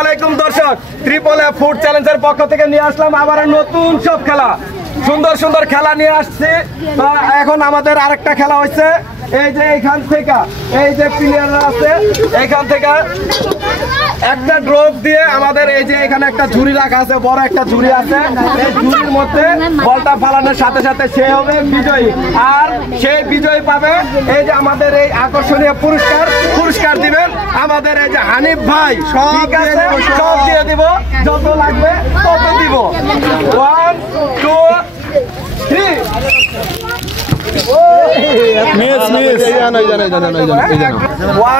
আলাইকুম দর্শক, triple A food চ্যালেঞ্জের পক্ষ থেকে নিয়ে আসলাম আবার নতুন সব খেলা, সুন্দর সুন্দর খেলা নিয়ে আসছি। তো এখন আমাদের আরেকটা খেলা হচ্ছে, এই যে এইখান থেকে এই যে প্লেয়াররা আছে এইখান থেকে একটা ড্রপ দিয়ে আমাদের এই যে এখানে একটা ঝুড়ি রাখা আছে, বড় একটা ঝুড়ি আছে, এই ঝুড়ির মধ্যে বলটা ফালানোর সাথে সাথে সে হবে বিজয়ী, আর সেই বিজয়ী পাবে এই যে আমাদের এই আকর্ষণীয় পুরস্কার দিবেন আমাদের এই যে হানিফ ভাই। ঠিক আছে, সব দিয়ে দিব, যত লাগবে তত দিব। 1 2 3 মিস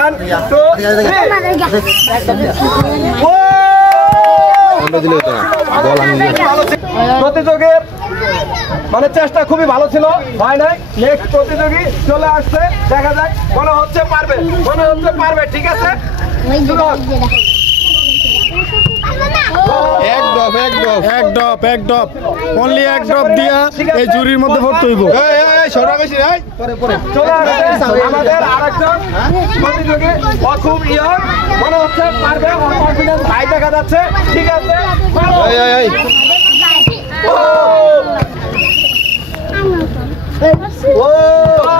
1 2 3 প্রতিযোগীর মানে চেষ্টা খুবই ভালো ছিল, হয় নাই। নেক্সট প্রতিযোগী চলে আসছে, দেখা যাক, মনে হচ্ছে পারবে। ঠিক আছে, এক ড্রপ অনলি এক ড্রপ দিয়া এই জুরির মধ্যে ভর্তি হইব। চলে আসছে আমাদের আরেকজন প্রতিযোগী, ও খুব ইয়ং, মনে হচ্ছে পারবে, কনফিডেন্স হাই দেখা যাচ্ছে। ঠিক আছে,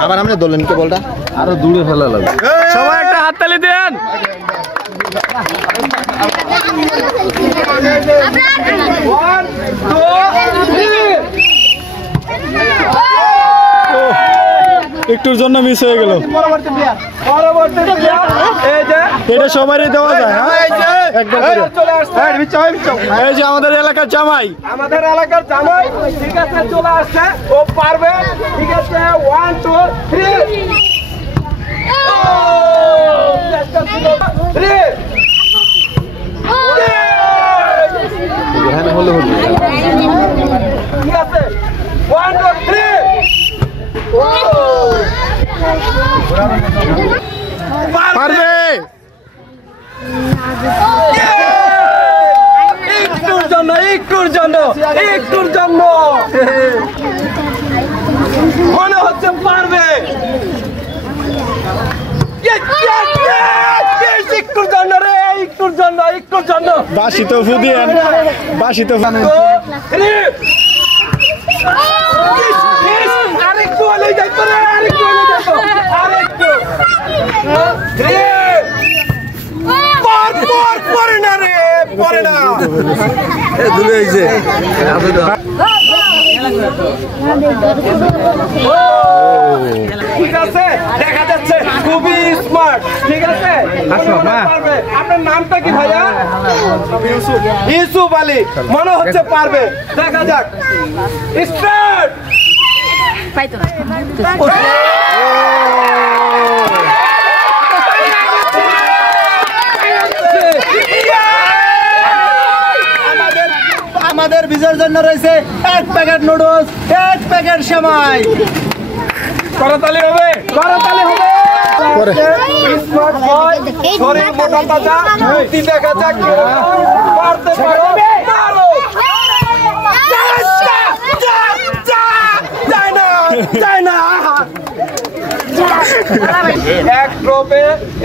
আবার আমরা দোলেন কে বলটা আরো দূরে ফেলা লাগবে। সবাই একটা হাততালি দেন। একটুর জন্য মিস হয়ে গেল। এটা সবারই দেওয়া যায়। এই যে আমাদের এলাকার জামাই, ঠিক আছে, চলে আসছে, ও পারবে। ঠিক আছে, 1 2 3 ঠিক আছে, 1 2 3 পারবে। একটুর জন্য মনে হচ্ছে পারবে। একটুর জন্য বাসি তো ফুদিয়েন, বাসি তো আরেকটু হলেই যাইতো রে, আরেকটু পরে না রে, পরে না। ঠিক আছে, দেখা যাচ্ছে খুবই স্মার্ট। ঠিক আছে, আপনার নামটা কি ভাইয়া? ইউসুফ আলী, মনে হচ্ছে পারবে। দেখা যাক, স্টার্ট। আমাদের বিজয়ের জন্য রয়েছে 1 প্যাকেট নুডলস, 1 প্যাকেট সেমাই। করতালি হবে। স্মার্ট বয়, শরীর মোটা তাজা, মূর্তি দেখা যাক, পারতে পারো। এক ড্রপে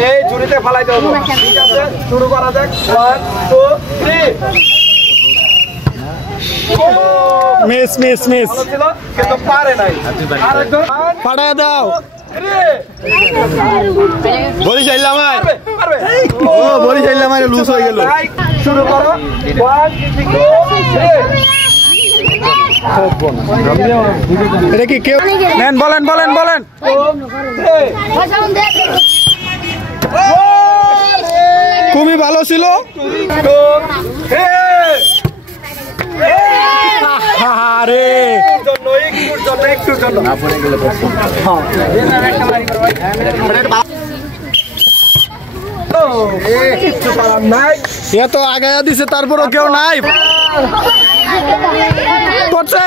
এই ঝুড়িতে ফালাইতে হবে। ঠিক আছে, শুরু করা যাক। 1 2 3 মিস ছিল, কিন্তু পারে নাই। আরেকজন পাঠায় দাও। লুজ হয়ে গেল। শুরু করো। 1 2 3 এটা কি কেউ নেন? বলেন। খুবই ভালো ছিল। আরে একটুর জন্য এত আগায়া দিছে, তারপরও কেউ নাই করছে।